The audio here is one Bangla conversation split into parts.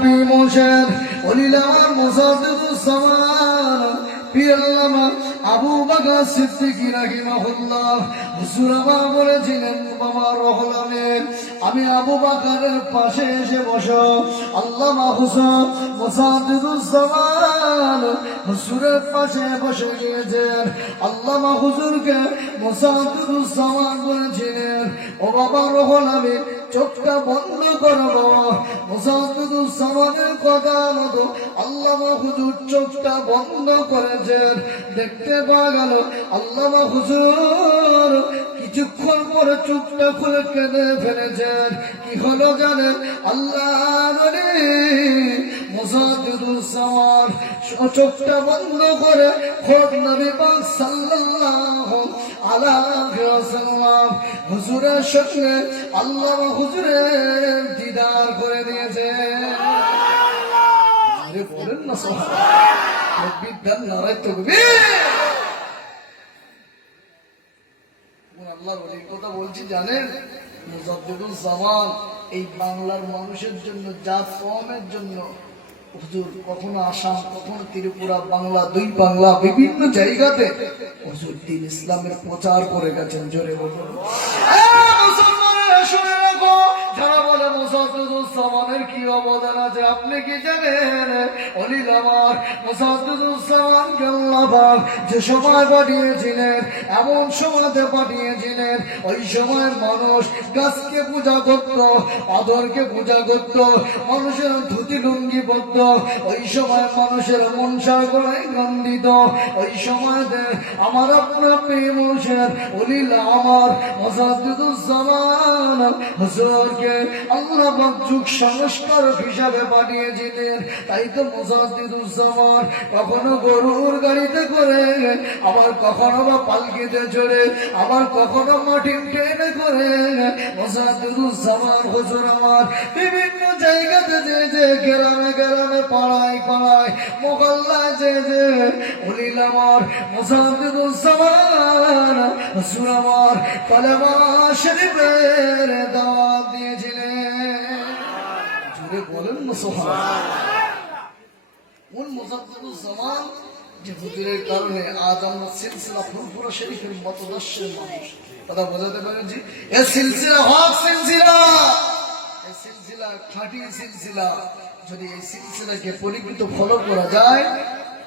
পি মোশের অলিলার মুসাদ্দিদুজ্জামান পীর আল্লামা আবু বকর সিদ্দিক রাহিমাহুল্লাহ হুজুর আমার বলেছিলেন, বাবা রুহুল আমিন আমি আবু বকরের পাশে এসে বসো। আল্লামা হুজুর মুসাদ্দিদুজ্জামান হুজুরের পাশে বসে গিয়েছেন। আল্লামা হুজুরকে মুসাদ্দিদুজ্জামান বলেছিলেন, ও বাবা রুহুল আমিন চোখটা বন্ধ করব। মুসাদ্দিদুজ্জামানের কথা মতো আল্লামা হুজুর চোখটা বন্ধ করেছেন। দেখতে পাওয়া গেল আল্লামা হুজুর কিছুক্ষণ পরে চোখটা খুলে কেঁদে ফেলেছেন। কি হলো জানেন? আল্লাহর ওলি মুসাদ্দিদুজ্জামান চোখটা বন্ধ করে খোদ নবী পাক সাল্লাল্লাহু আলাইহি ওয়াসাল্লাম হুজুরের সঙ্গে আল্লামা হুজুরের দিদার করে দিয়েছে। আরে বলেন না সুবহানাল্লাহ, তাকবীর নারায়ে তাকবীর। আল্লাহর ওলির কথা বলছি জানেন, মুজাদ্দিদুজ্জামান এই বাংলার মানুষের জন্য, জাত কওমের জন্য হুজুর কখনো আসাম, কখনো ত্রিপুরা, বাংলা, দুই বাংলা বিভিন্ন জায়গাতে হুজুর দ্বীন ইসলামের প্রচার করে গেছেন। জোরে বলুন মুসলমানেরা শুনে রাখো, যারা বলে মুজাদ্দিদুজ্জামানের কি অবদান আছে আপনি কি জানেন? অলিল আমার মুজাদ্দিদুজ্জামানকে আল্লাহ পাক যে সময় পাঠিয়েছিলেন, এমন সময়তে পাঠিয়েছিলেন ওই সময়ের মানুষ গাছকে পূজা করত, পাথরকে পূজা করত, মানুষের ধুতি লুঙ্গি পরত। ওই সময় মানুষের মনসা গলায় গান দিত। ওই সময়তে আমার আপনার প্রিয় মানুষের অলিল আমার মুজাদ্দিদুজ্জামান হুজুরকে আল্লাহ পাক যুগ সংস্কারক হিসাবে পাঠিয়েছিলেন। তাই তো মুজাদ্দিদুজ্জামান কখনো গরুর গাড়িতে করে, আবার কখনো বা পালকিতে চড়ে, আবার কখনো মাটির ট্রেনে করে মুজাদ্দিদুজ্জামান হুজুর আমার বিভিন্ন জায়গাতে যে গ্রামে গ্রামে পাড়ায় পাড়ায় মহল্লায় যে অলিল আমার মুজাদ্দিদুজ্জামান হুজুর আমার কালেমা শরীফের দাওয়াত দিয়েছিলেন। জোরে বলেন না সুবহানাল্লাহ। কোন মুজাদ্দিদুজ্জামান যে হুজুরের কারণে আজ আমরা সিলসিলা ফুরফুরা শরীফের মতদর্শের মানুষ। কথা বোঝাতে পারেন জি? এ সিলসিলা হক সিলসিলা, এই সিলসিলা খাঁটি সিলসিলা। যদি এই সিলসিলাকে পরিকৃত ফলো করা যায়,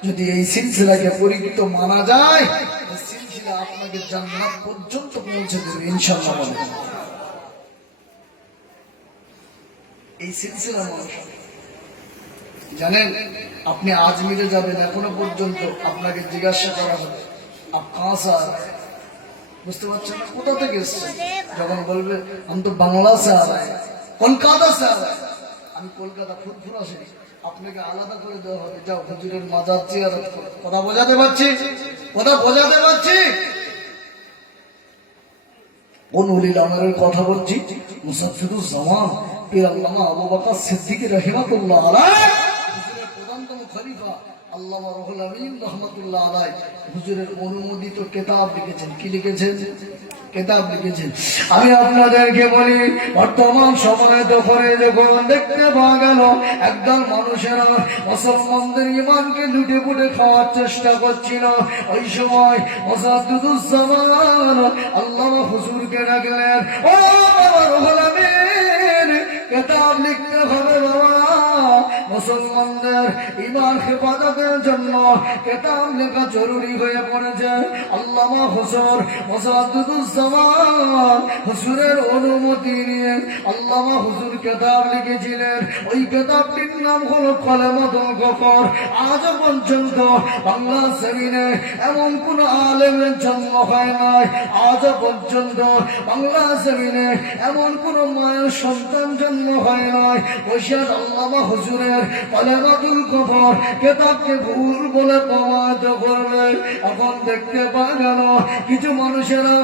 যদি এই সিলসিলাকে পরিকৃত মানা যায়, এই সিলসিলা আপনাকে জান্নাত পর্যন্ত পৌঁছে দেবে ইনশাআল্লাহ। এই সিলসিলা মানুষ জানেন, আপনি আজমিরে যাবেন, এখনো পর্যন্ত আপনাকে জিজ্ঞাসা করা হবে আপ কাহা সে আ রহে হ্যায়, বুঝতে পারছেন না কোথা থেকে এসেছেন? যখন বলবে আমি তো বাংলা সে আ রহে হ্যায়, কলকাতা সে আ রহে হ্যায়, আমি কলকাতা ফুরফুরা শরীফ, আপনাকে আলাদা করে দেওয়া হবে, যাও হুজুরের মাজার জিয়ারত করো। কথা বোঝাতে পারছি? কথা বোঝাতে পারছি? কোন ওলিল আমরের কথা বলছি? মুজাদ্দিদুজ্জামান পীর আল্লামা আবু বকর সিদ্দিক রাহিমাহুল্লাহ আলাইহি হুজুরের প্রধানতম খলিফা আল্লামা রুহুল আমিন রাহমাতুল্লাহ আলাইহি হুজুরের অনুমোদিত কিতাব লিখেছেন। কি লিখেছেন? কিতাব লিখেছেন। আমি আপনাদেরকে বলি, বর্তমান সময়ে দখলে যখন দেখতে পাওয়া গেল একদল মানুষেরা মুসলমানদের ঈমানকে লুটে পুটে খাওয়ার চেষ্টা করছিল, ওই সময় মুজাদ্দিদুজ্জামান আল্লামা হুজুরকে ডাকলেন, ও বাবা রুহুল আমিন কিতাব লিখতে হবে বাবা, মুসলমানদের ঈমান হেফাজতের জন্য কিতাব লেখা জরুরি হয়ে পড়েছে। আল্লামা হুজুর মুজাদ্দিদুজ্জামান হুজুরের অনুমতি নিয়ে আল্লামা হুজুর কিতাব লিখেছিলেন। ওই কিতাবটির নাম হলো কালেমাতুল কুফর। আজ পর্যন্ত বাংলা জমিনে এমন কোন আলেমের জন্ম হয় নাই, আজ পর্যন্ত বাংলা জমিনে এমন কোন মায়ের সন্তান জন্ম হয় নাই। ওইসব আল্লামা হুজুরের কালেমাতুল কুফর কিতাবকে ভুল বলে প্রমাণিত করবে। এখন দেখতে পাওয়া গেল কিছু মানুষেরা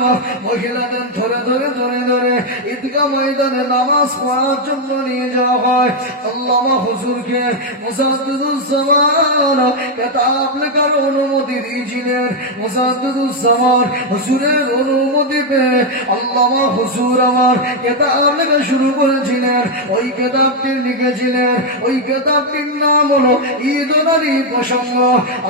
মহিলাদের ধরে ধরে ধরে ধরে ঈদগাহ ময়দানে নামাজ পড়ার জন্য নিয়ে যাওয়া হয়। আল্লামা হুজুরকে মুসাদ্দিদুজ্জামান কিতাব লেখার অনুমতি দিয়েছিলেন। মুসাদ্দিদুজ্জামান হুজুরের অনুমতি পেয়ে আল্লামা হুজুর আমার কিতাব লেখা শুরু করেছিলেন। ওই কিতাবটি লিখেছিলেন, ওই কিতাবটির নাম হলো ঈদ-ও-নবী প্রসঙ্গ।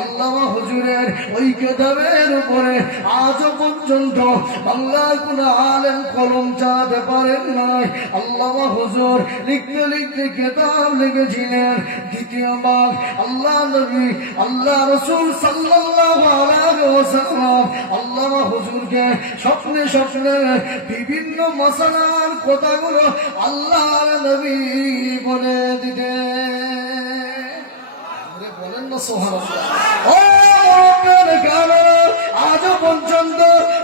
আল্লামা হুজুরের ওই কিতাবের উপরে আজও পর্যন্ত বাংলার কোন আলেম কলম চালাতে পারেন নাই। আল্লামা হুজুর লিখতে লিখতে কিতাব লিখেছিলেন। দ্বিতীয় ভাগ আল্লাহ নবী আল্লাহ রাসূল সাল্লাল্লাহু আলাইহি ওয়াসাল্লাম আল্লামা হুজুরকে স্বপ্নে স্বপ্নে বিভিন্ন মাসালার কথাগুলো আল্লাহর নবী বলে দিতেন। বলেন না সুবহানাল্লাহ। ও মুমিনের কারণে আজও পর্যন্ত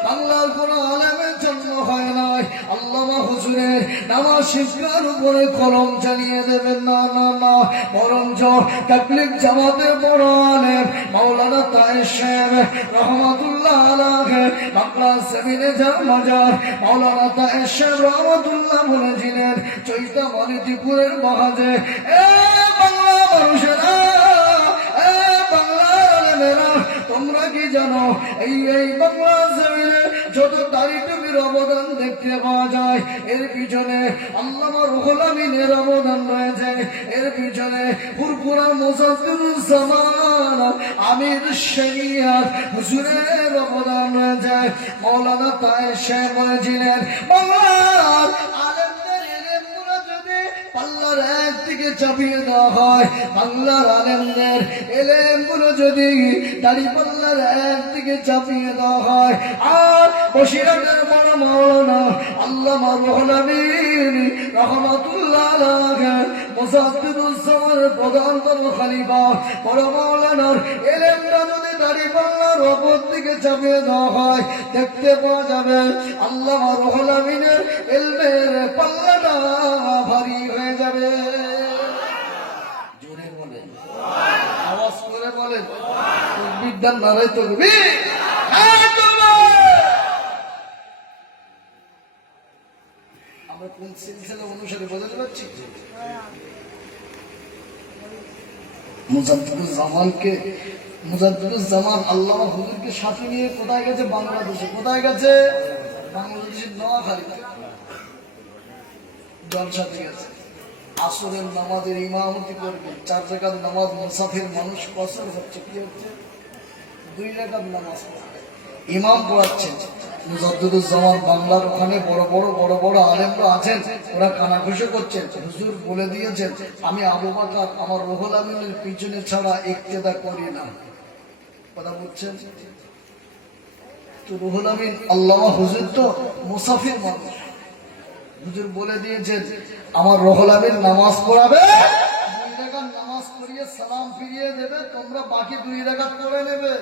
বাংলার কোন আলেমের জন্ম হয় নাই আল্লামা হুজুরের নামাজ শিক্ষার উপরে কলম চালিয়ে দেবেন না, না না, বরঞ্চ তাবলীগ জামাতের বড় আলেম মাওলানা তাহের সাহেব রহমাতুল্লাহ আলাইহি বাংলা জমিনে যার মাজার মাওলানা তাহের সাহেব রহমাতুল্লাহ বলেছিলেন চৈতা মানিকপুরের মহাজে, এ বাংলা মানুষেরা, এ বাংলার আলেমেরা, তোমরা কি জানো এই বাংলা জমিনে যত দাড়ি টুপির অবদান দেখতে পাওয়া যায় এর পিছনে আল্লামা রুহুল আমিনের অবদান রয়েছে। এর পিছনে ফুরফুরা মুসাদ্দিদুজ্জামান আমির শরিয়ত হুজুরের অবদান রয়েছে। মাওলানা তাহের সাহেব বলেছিলেন বাংলার আলেমদের এলেমগুলো যদি পাল্লার একদিকে চাপিয়ে দেওয়া হয়, বাংলার আলেমদের এলেমগুলো যদি দাড়ি পাল্লার একদিকে চাপিয়ে দেওয়া হয়, আর বসিরহাটের বড় মাওলানা আল্লামা রুহুল আমিন রহমাতুল্লাহ আলাইহি মুসাদ্দিদুজ্জামানের প্রধান খলিফা বড় মাওলানার এলেমটা যদি দাড়ি পাল্লার অপর দিকে চাপিয়ে দেওয়া হয়, দেখতে পাওয়া যাবে আল্লামা রুহুল আমিনের ইলমের পাল্লাটা ভারী হয়ে যাবে। জোরে বলেন, আওয়াজ করে বলেন, বিদ্যার নারাই তো আমরা কোন সিলসিলা অনুসারে বোঝাতে পারছি। মুজাদ্দিদুজ্জামান আল্লামা হুজুরকে সাথে নিয়ে কোথায় গেছে? বাংলাদেশে। কোথায় গেছে? বাংলাদেশের নোয়াখালীতে জলসাতে গেছে। আসরের নামাজের ইমামতি করবে, 4 রাকাত নামাজ মুসাফির মানুষ কসর হচ্ছে, কি হচ্ছে? 2 রাকাত নামাজ ইমাম পড়াচ্ছেন মুজাদ্দিদুজ্জামান। বাংলার ওখানে বড় বড় আলেমরা আছেন, ওরা কানাঘুষো করছেন। হুজুর বলে দিয়েছেন আমি আবু বকর আমার রুহুল আমিনের পিছনে ছাড়া ইক্তেদা করি না। কথা বলছেন তো রুহুল আমিন আল্লামা হুজুর তো মুসাফির মানুষ। হুজুর বলে দিয়েছেন আমার রুহুল আমিন নামাজ পড়াবে, 2 রাকাত নামাজ পড়িয়ে সালাম ফিরিয়ে দেবে, তোমরা বাকি 2 রাকাত পড়ে নেবে।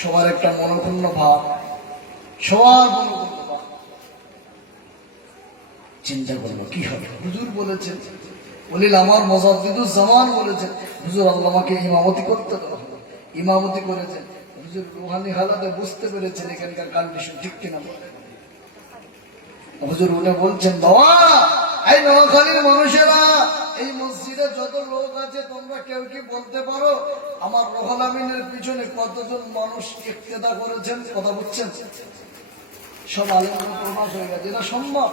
সবার একটা মনোক্ষুণ্ণ ভাব, সবার মনোক্ষুণ্ণ ভাব। চিন্তা করলো কি হবে। হুজুর বলেছেন, বলিল আমার মুজাদ্দিদুজ্জামান বলেছেন হুজুর আল্লামাকে ইমামতি করতে দাও। ইমামতি করেছেন। হুজুর রুহানি হালাতে বুঝতে পেরেছেন এখানকার কন্ডিশন ঠিক কিনা। হুজুর উনি বলছেন বাবা, এই নোয়াখালীর মানুষেরা, এই মসজিদে যত লোক আছে তোমরা কেউ কি বলতে পারো আমার রুহুল আমিনের পিছনে কতজন মানুষ ইক্তেদা করেছেন? কথা বলছেন। সব আলেমরা প্রমাণ হয়ে গেছে। এটা সম্ভব?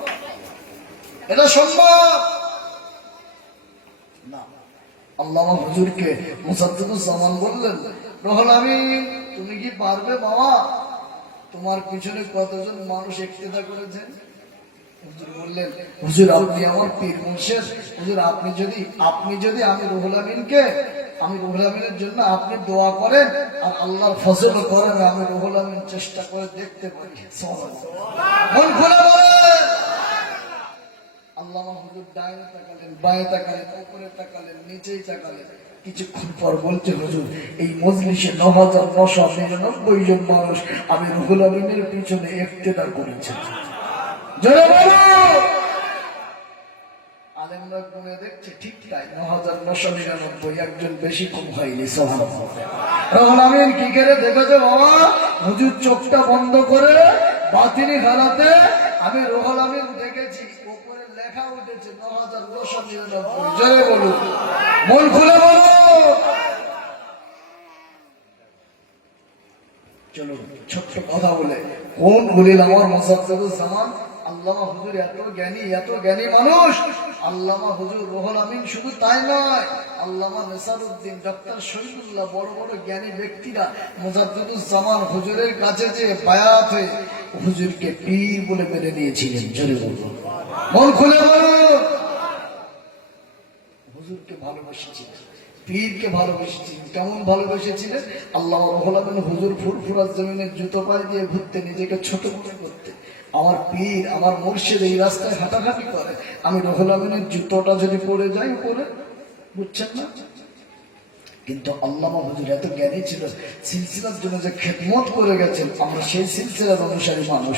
এটা সম্ভব না। আল্লামা হুজুরকে মুজাদ্দিদুজ্জামান বললেন রুহুল আমিন তুমি কি পারবে বাবা, তোমার পিছনে কতজন মানুষ ইক্তেদা করেছেন? হুজুর বললেন হুজুর আপনি আমার পীর মুর্শিদ, হুজুর আপনি যদি আমি রুহুল আমিনের জন্য আপনি দোয়া করেন আর আল্লাহর ফজল করেন, আমি রুহুল আমিন চেষ্টা করে দেখতে পারি। মন খুলে বলেন। আল্লামা হুজুর ডাইনে তাকালেন, বাঁয়ে তাকালেন, উপরে তাকালেন, নিচেই তাকালেন। কিছুক্ষণ পর বলছে হুজুর এই মজলিসে ৯,৯৯৯ জন মানুষ আমি রুহুল আমিনের পিছনে ইক্তেদা করেছি। আলেমরা গুনে দেখছে ঠিক তাই ৯,৯৯৯ একজন বেশি কম হয়নি। সুবহানাল্লাহ। রহুল আমিন কি করে দেখেছে বাবা? হুজুর চোখটা বন্ধ করে বাতিনি খেলাতে আমি রহুল আমিন দেখেছি, উপরে লেখা উঠেছে ৯,৯৯৯। জয় বলুন, মন খুলে বলো। চলো ছোট্ট কথা বলে, কোন বলিল আমার মুজাদ্দিদুজ্জামান আল্লামা হুজুর এত জ্ঞানী মানুষ। আল্লামা হুজুর রুহুল আমিন শুধু তাই নয়, আল্লামা নেসারউদ্দিন, ডক্টর শহীদুল্লাহ, বড় বড় জ্ঞানী ব্যক্তিরা মুজাদ্দিদুজ্জামান হুজুরের কাছে যে বায়াত হয়ে হুজুরকে পীর বলে মেনে নিয়েছিলেন। জোরে বলুন, মন খুলে বলুন। হুজুরকে ভালোবেসেছিলেন, পীরকে ভালোবেসেছিলেন। কেমন ভালোবেসেছিলেন? আল্লাহ রুহুল আমিন হুজুর ফুরফুরা জমিনে জুতো পায়ে দিয়ে ঘুরতে, নিজেকে ছোট মনে করতে। আমার পীর, আমার মুর্শিদ এই রাস্তায় হাঁটাহাঁটি করে, আমি রুহুল আমিনের জুতোটা যদি পরে যাই উপরে, বুঝছেন না? কিন্তু আল্লামা হুজুর এত জ্ঞানী ছিল, সিলসিলার জন্য যে খেদমত করে গেছেন, আমরা সেই সিলসিলার অনুসারী মানুষ।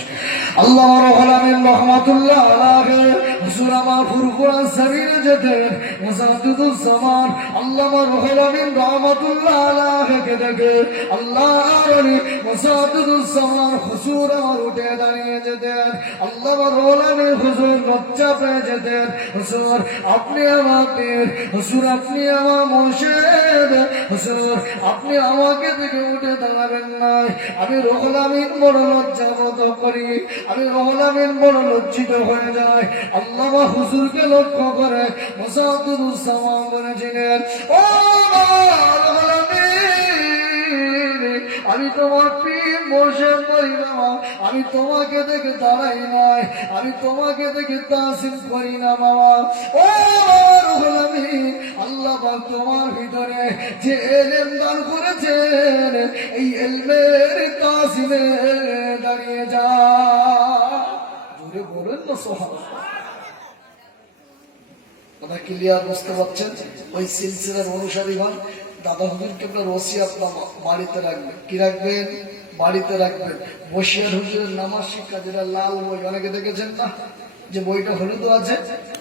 আল্লামা রুহুল আমিন রাহমাতুল্লাহ আলাইহি হুজুর আমার ফুরফুরা জমিনে যেতেন, মুজাদ্দিদুজ্জামান আল্লামা রুহুল আমিন রাহমাতুল্লাহ আলাইহিকে দেখে আল্লাহর ওলি মুজাদ্দিদুজ্জামান হুজুর আমার উঠে দাঁড়িয়ে যেতেন। আল্লামা রুহুল আমিন হুজুর লজ্জা পেয়ে যেতেন, হুজুর আপনি আমার পীর, হুজুর আপনি আমার মুর্শিদ, হুজুর আপনি আমাকে দেখে উঠে দাঁড়াবেন নাই। আমি রুহুল আমিন বড় লজ্জা বোধ করি, আমি রুহুল আমিন বড় লজ্জিত হয়ে যাই। আল্লামা হুজুরকে লক্ষ্য করে মুজাদ্দিদুজ্জামান বলেছিলেন, ও রুহুল আমিন, আমি তোমার পীর মুর্শিদ বলি বাবা, আমি তোমাকে দেখে দাঁড়াই নাই, আমি তোমাকে দেখে তাসিম করি না বাবা। ও রুহুল আমিন, আল্লাহ পাক তোমার ভিতরে যে ইলম দান করেছেন, এই ইলমের তাসিমে দাঁড়িয়ে যা। জোরে বলেন না সুবহানাল্লাহ। কথা ক্লিয়ার বুঝতে পারছেন? ওই সিলসিলার অনুসারী হন। দাদা হুজুরকে আপনার ওসিয়াত বাড়িতে রাখবেন। কি রাখবেন? বাড়িতে রাখবেন। বসিয়ার হুজুরের নামাজ শিক্ষা, যেটা লাল বই, অনেকে দেখেছেন না যে বইটা হলুদ আছে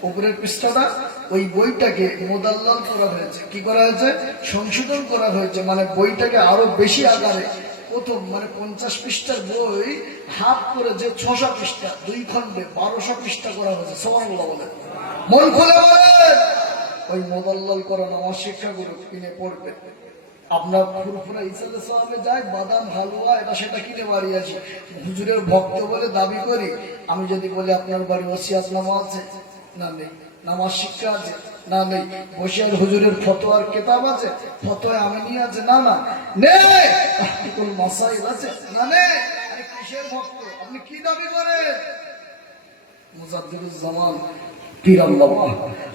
উপরের পৃষ্ঠাটা, ওই বইটাকে মোদাল্লাল করা হয়েছে। কি করা হয়েছে? সংশোধন করা হয়েছে, মানে বইটাকে আরো বেশি আকারে, প্রথম মানে 50 পৃষ্ঠার বই হাফ করে যে 600 পৃষ্ঠা, 2 খণ্ডে 1200 পৃষ্ঠা করা হয়েছে। সুবহানাল্লাহ বলেন, মন খুলে বলেন। ওই মোদাল্লাল করা নামাজ শিক্ষাগুলো কিনে পড়বেন। আপনার ফুরফুরা ইসালে সাহাবে যায়, বাদাম হালুয়া এটা সেটা কিনে বাড়ি আসি, হুজুরের ভক্ত বলে দাবি করি। আমি যদি বলি আপনার বাড়ি ওসিয়াত নামা আছে, না নেই। নামাজ শিক্ষা আছে, না নেই। বসিয়ার হুজুরের ফতোয়ার কিতাব আছে, ফতোয়া আমিনী আছে, না না নেই। তাহকিকুল মাসাইল আছে, না নেই। আরে কিসের ভক্ত আপনি? কি দাবি করেন? মুজাদ্দিদুজ্জামান পীর আল্লামা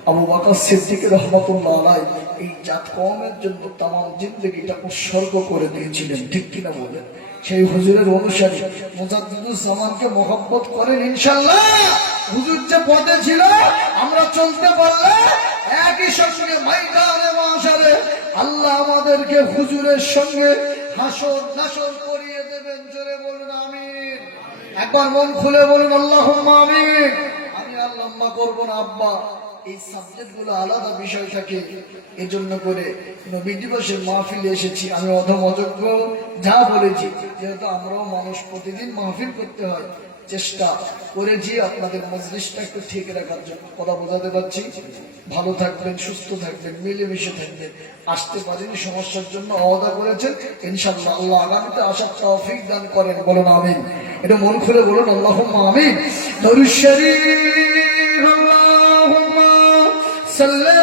আবু বকর সিদ্দিক রাহমাতুল্লাহ আলাইহি এই জাত কওমের জন্য তামাম জিন্দেগিটা উৎসর্গ করে দিয়েছিলেন। ঠিক কিনা বলেন? সেই হুজুরের অনুসারী মুজাদ্দিদুজ্জামানকে মহব্বত করেন ইনশাআল্লাহ। হুজুর যে পথে ছিল আমরা চলতে পারলে একই সঙ্গে ময়দানে মাশারে আল্লাহ আমাদেরকে হুজুরের সঙ্গে হাসর নাসর করিয়ে দেবেন। জোরে বলুন আমিন। একবার মন খুলে বলুন আল্লাহুম্মা আমিন। আমি আর লম্বা করবো না আব্বা, এই সাবজেক্ট গুলো আলাদা বিষয় থাকে, এজন্য করে নবী দিবসের মাহফিলে এসেছি। আমি অধম অযোগ্য যা বলেছি, যেহেতু আমরাও মানুষ, প্রতিদিন মাহফিল করতে হয়, চেষ্টা করেছি আপনাদের মজলিসটা একটু ঠিক রাখার জন্য। কথা বোঝাতে পারছি? ভালো থাকবেন, সুস্থ থাকবেন, মিলেমিশে থাকবেন। আসতে পারেনি সমস্যার জন্য ওয়াদা করেছেন, ইনশাআল্লাহ আল্লাহ আগামীতে আসার তৌফিক দান করেন। বলুন আমিন। এটা মন খুলে বলুন আল্লাহুম্মা আমিন। দরুদ শরীফ আল্লাহুম্মা সাল্লি